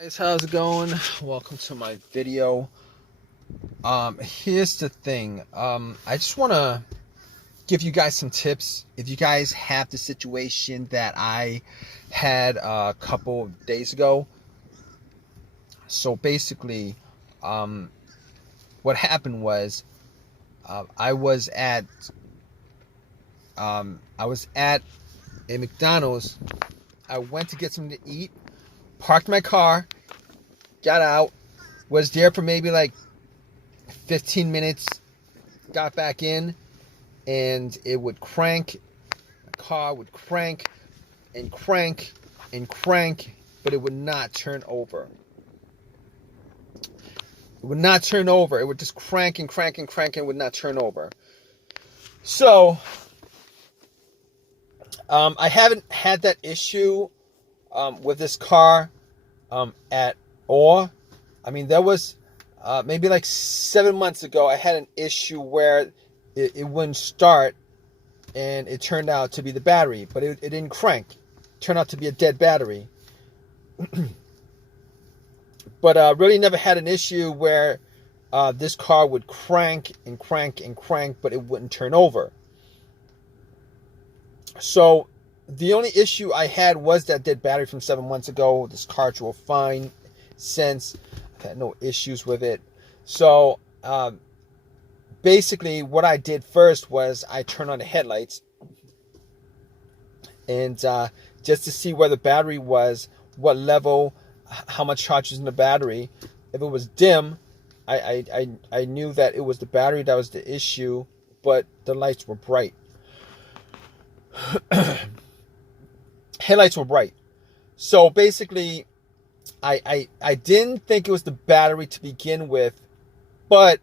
Guys, how's it going? Welcome to my video. Here's the thing. I just want to give you guys some tips if you guys have the situation that I had a couple of days ago. So basically, what happened was I was at a McDonald's. I went to get something to eat, parked my car, got out, was there for maybe like 15 minutes, got back in, and it would crank. The car would crank and crank and crank, but it would not turn over. It would not turn over. It would just crank and crank and crank and would not turn over. So, I haven't had that issue with this car at all. I mean, there was maybe like 7 months ago, I had an issue where it wouldn't start, and it turned out to be the battery, but it didn't crank. It turned out to be a dead battery. But really never had an issue where this car would crank and crank and crank, but it wouldn't turn over. So the only issue I had was that dead battery from 7 months ago. This car drove fine since. I've had no issues with it. So basically what I did first was I turned on the headlights, and just to see where the battery was, what level, how much charge is in the battery. If it was dim, I knew that it was the battery that was the issue, but the lights were bright. Headlights were bright. So basically, I didn't think it was the battery to begin with, but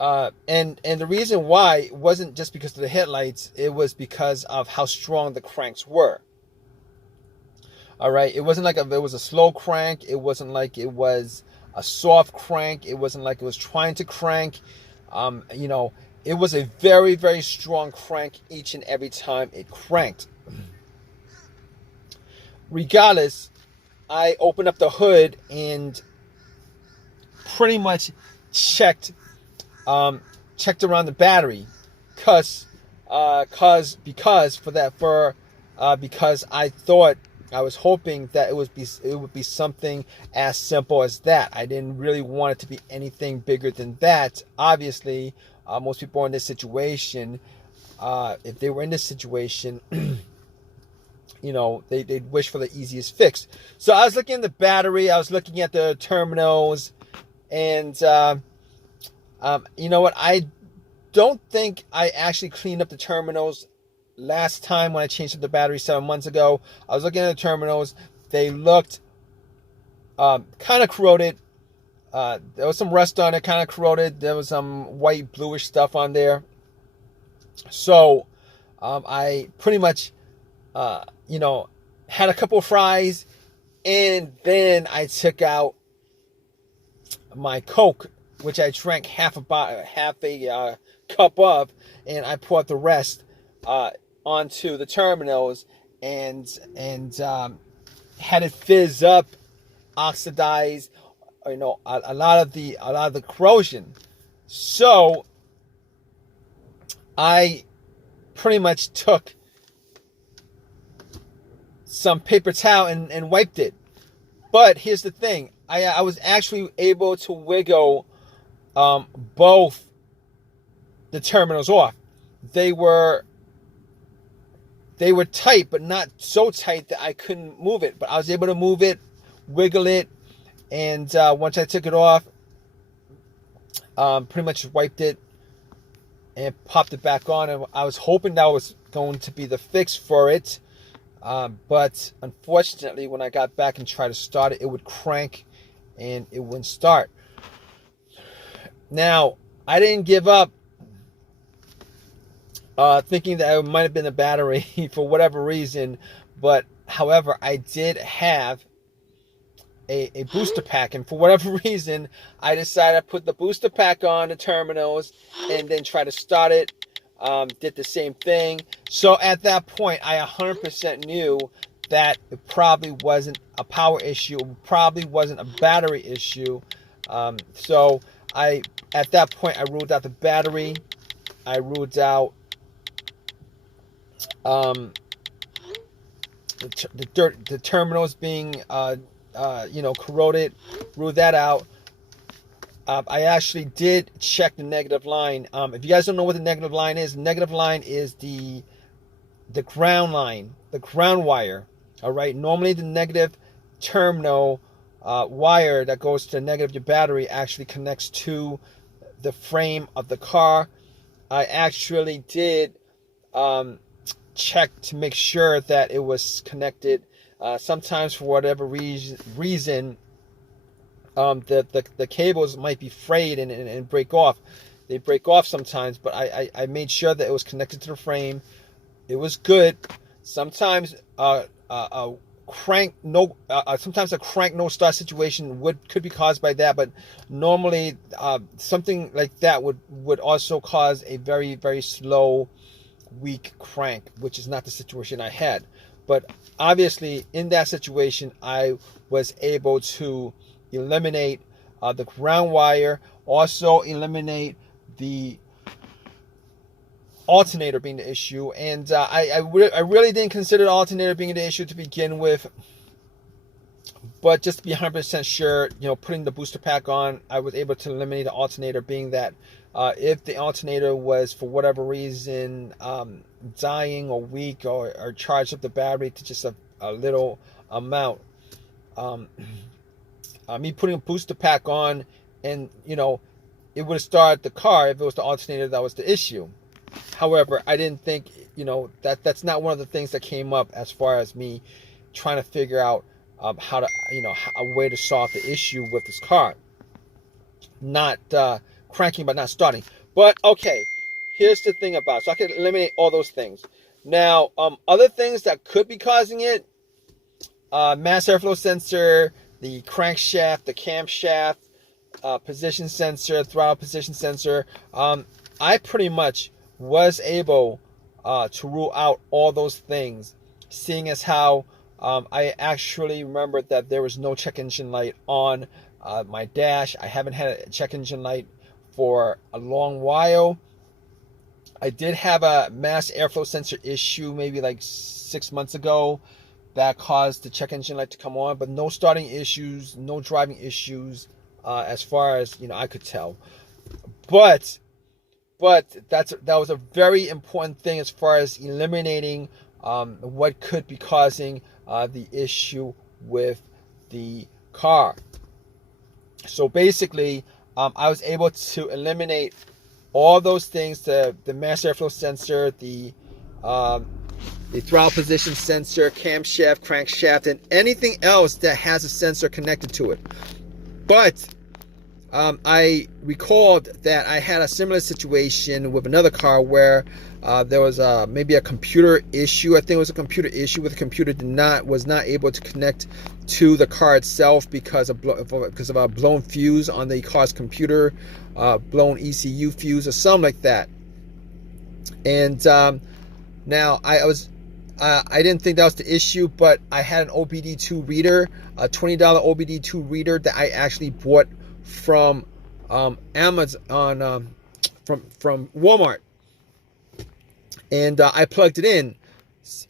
and the reason why it wasn't just because of the headlights, it was because of how strong the cranks were. All right, it wasn't like it was a slow crank. It wasn't like it was a soft crank. It wasn't like it was trying to crank. It was a very, very strong crank each and every time it cranked. Regardless, I opened up the hood and pretty much checked around the battery, because I thought, I was hoping that it would be something as simple as that. I didn't really want it to be anything bigger than that. Obviously, most people in this situation, if they were in this situation, they'd wish for the easiest fix. So I was looking at the battery, I was looking at the terminals, and you know what? I don't think I actually cleaned up the terminals last time when I changed up the battery 7 months ago. I was looking at the terminals. They looked kind of corroded. There was some rust on it, kind of corroded. There was some white, bluish stuff on there. So I pretty much, had a couple of fries, and then I took out my Coke, which I drank half a cup of, and I poured the rest onto the terminals, and had it fizz up, oxidize, a lot of the corrosion. So I pretty much took some paper towel and wiped it. But here's the thing, I was actually able to wiggle both the terminals off. They were tight, but not so tight that I couldn't move it. But I was able to move it, wiggle it, and once I took it off, pretty much wiped it and popped it back on. And I was hoping that was going to be the fix for it. But unfortunately, when I got back and tried to start it, it would crank and it wouldn't start. Now, I didn't give up thinking that it might have been a battery for whatever reason. But however, I did have a booster pack, and for whatever reason, I decided to put the booster pack on the terminals and then try to start it. Did the same thing. So at that point, I 100% knew that it probably wasn't a power issue. It probably wasn't a battery issue. So at that point, I ruled out the battery. I ruled out the terminals being corroded. Ruled that out. I actually did check the negative line. If you guys don't know what the negative line is the ground line, the ground wire. All right. Normally, the negative terminal wire that goes to the negative of your battery actually connects to the frame of the car. I actually did check to make sure that it was connected. Sometimes, for whatever reason, the cables might be frayed and break off. They break off sometimes, but I made sure that it was connected to the frame. It was good. Sometimes sometimes a crank no start situation could be caused by that, but normally something like that would also cause a very, very slow, weak crank, which is not the situation I had. But obviously in that situation, I was able to eliminate the ground wire, also eliminate the alternator being the issue. And I really didn't consider the alternator being the issue to begin with, but just to be 100% sure, putting the booster pack on, I was able to eliminate the alternator, being that if the alternator was for whatever reason dying or weak or charged up the battery to just a little amount, me putting a booster pack on, and it would have started the car if it was the alternator that was the issue. However, I didn't think that's not one of the things that came up as far as me trying to figure out how to a way to solve the issue with this car. Not cranking but not starting. But okay, here's the thing about it. So I can eliminate all those things. Now, other things that could be causing it: mass airflow sensor, the crankshaft, the camshaft, position sensor, throttle position sensor. I pretty much was able to rule out all those things, seeing as how I actually remembered that there was no check engine light on my dash. I haven't had a check engine light for a long while. I did have a mass airflow sensor issue maybe like 6 months ago that caused the check engine light to come on, but no starting issues, no driving issues, as far as I could tell. But that was a very important thing as far as eliminating what could be causing the issue with the car. So basically, I was able to eliminate all those things: the mass airflow sensor, the throttle position sensor, camshaft, crankshaft, and anything else that has a sensor connected to it. But I recalled that I had a similar situation with another car where there was maybe a computer issue. I think it was a computer issue where the computer was not able to connect to the car itself because of a blown fuse on the car's computer, blown ECU fuse or something like that. And now I didn't think that was the issue, but I had an OBD2 reader, a $20 OBD2 reader that I actually bought from Amazon, from Walmart, and I plugged it in.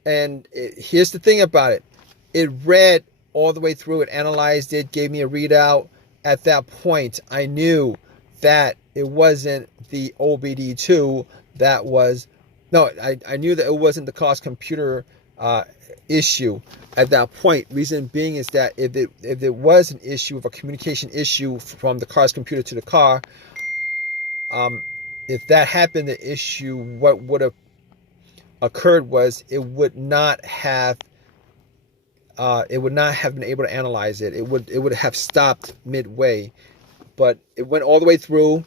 And here's the thing about it: it read all the way through. It analyzed it, gave me a readout. At that point, I knew that it wasn't the OBD2 that was. No, I knew that it wasn't the car's computer issue at that point. Reason being is that if it was an issue of a communication issue from the car's computer to the car, if that happened, the issue, what would have occurred was it would not have been able to analyze it. It would have stopped midway, but it went all the way through.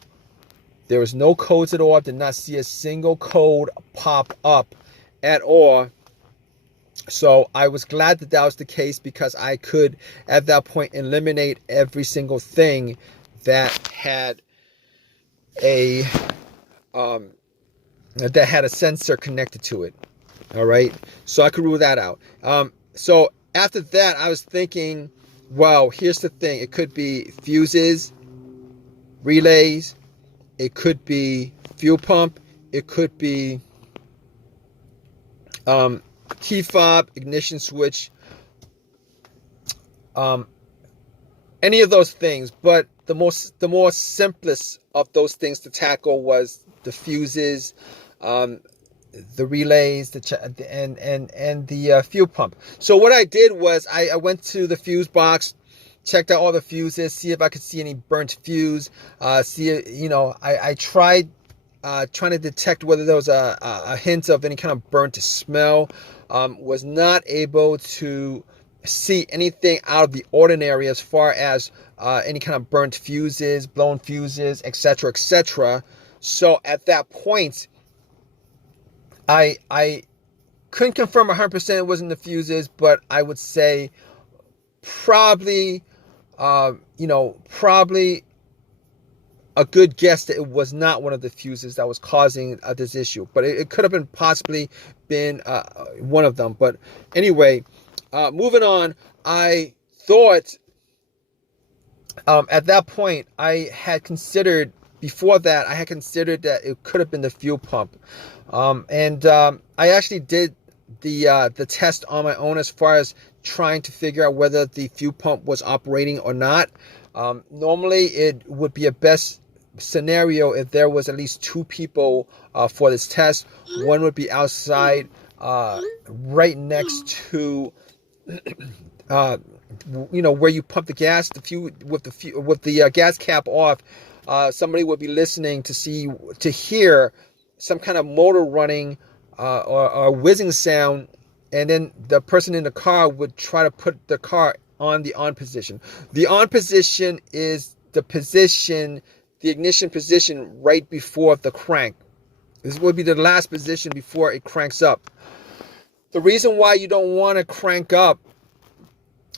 There was no codes at all. I did not see a single code pop up at all. So I was glad that was the case, because I could, at that point, eliminate every single thing that had a sensor connected to it. All right, so I could rule that out. So after that, I was thinking, well, here's the thing. It could be fuses, relays. It could be fuel pump. It could be key fob, ignition switch, um, any of those things. But the more simplest of those things to tackle was the fuses, um, the relays, and the fuel pump. So what I did was I went to the fuse box, checked out all the fuses, see if I could see any burnt fuse. I tried trying to detect whether there was a hint of any kind of burnt smell. Was not able to see anything out of the ordinary as far as any kind of burnt fuses, blown fuses, etc., etc. So at that point, I couldn't confirm 100% it wasn't the fuses, but I would say probably, probably a good guess that it was not one of the fuses that was causing this issue. But it could have been possibly been one of them. But anyway, moving on, I thought at that point before that I had considered that it could have been the fuel pump. I actually did the test on my own as far as trying to figure out whether the fuel pump was operating or not. Normally, it would be a best scenario if there was at least two people for this test. One would be outside, right next to, where you pump the gas. With the gas cap off, somebody would be listening to hear some kind of motor running or whizzing sound, and then the person in the car would try to put the car on the on position. The on position is the ignition position right before the crank. This would be the last position before it cranks up. The reason why you don't want to crank up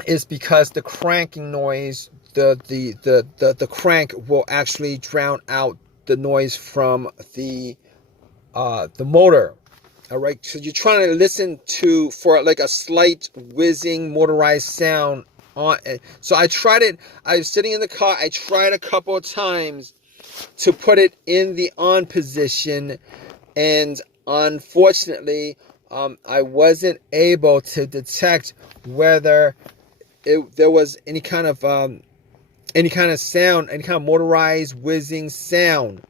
is because the cranking noise, the crank will actually drown out the noise from the motor. All right, so you're trying to listen for like a slight whizzing motorized sound on it. So I tried it. I was sitting in the car. I tried a couple of times to put it in the on position, and unfortunately, I wasn't able to detect whether there was any kind of sound, any kind of motorized whizzing sound.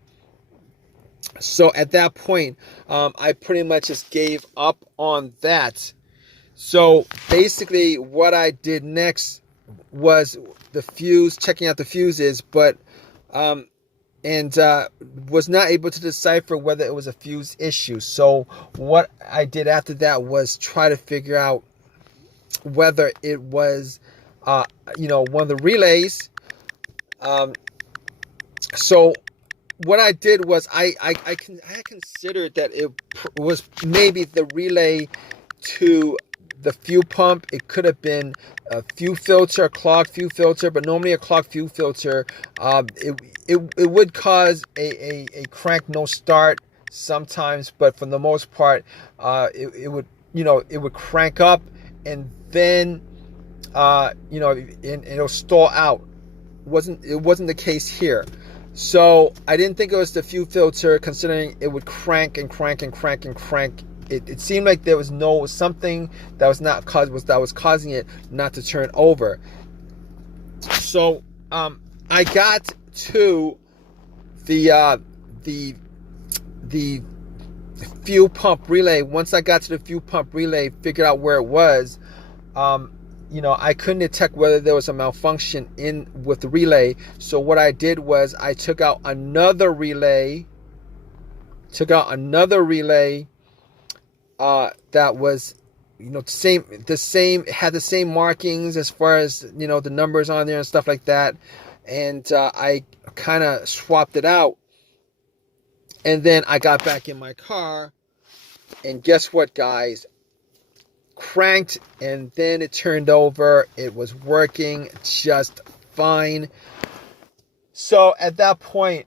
So at that point, I pretty much just gave up on that. So basically what I did next was checking out the fuses, but was not able to decipher whether it was a fuse issue. So what I did after that was try to figure out whether it was one of the relays. So what I did was I considered that it was maybe the relay to the fuel pump. It could have been a clogged fuel filter, but normally a clogged fuel filter, it would cause a crank no start sometimes, but for the most part, it would crank up, and then and it'll stall out. It wasn't the case here. So I didn't think it was the fuel filter, considering it would crank and crank and crank and crank. It seemed like there was something that was causing it not to turn over. So I got to the fuel pump relay. Once I got to the fuel pump relay, figured out where it was. I couldn't detect whether there was a malfunction with the relay. So what I did was I took out another relay. That was, the same had the same markings as far as the numbers on there and stuff like that. And I kind of swapped it out. And then I got back in my car, and guess what, guys? Cranked, and then it turned over. It was working just fine. So at that point,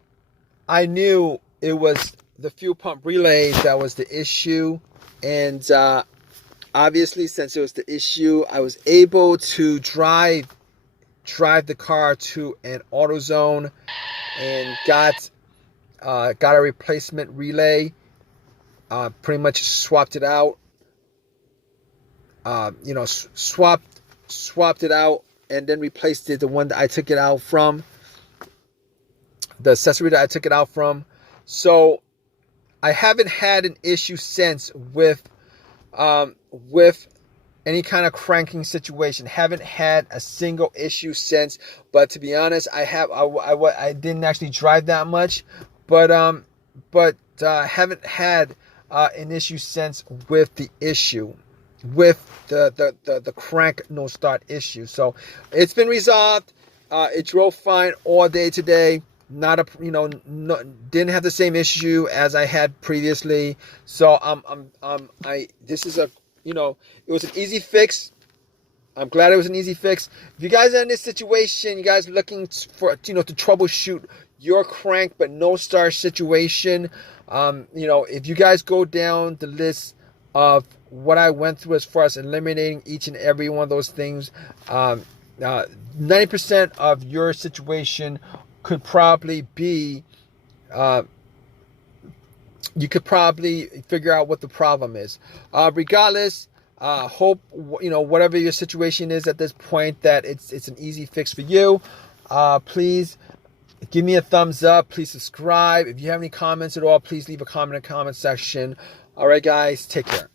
I knew it was the fuel pump relay that was the issue, and Obviously, since it was the issue, I was able to drive the car to an AutoZone and got a replacement relay. Pretty much swapped it out. Swapped it out and then replaced it, the one that I took it out from, the accessory that I took it out from. So I haven't had an issue since with any kind of cranking situation. Haven't had a single issue since. But to be honest, I didn't actually drive that much, but haven't had an issue since with the issue, with the crank no start issue. So it's been resolved. It drove fine all day today. Not a didn't have the same issue as I had previously. So this is it was an easy fix. I'm glad it was an easy fix. If you guys are in this situation, you guys are looking for to troubleshoot your crank but no start situation, if you guys go down the list of what I went through as far as eliminating each and every one of those things, 90% of your situation could probably be, you could probably figure out what the problem is. Regardless, hope whatever your situation is at this point, that it's an easy fix for you. Please give me a thumbs up. Please subscribe. If you have any comments at all, please leave a comment in the comment section. All right, guys, take care.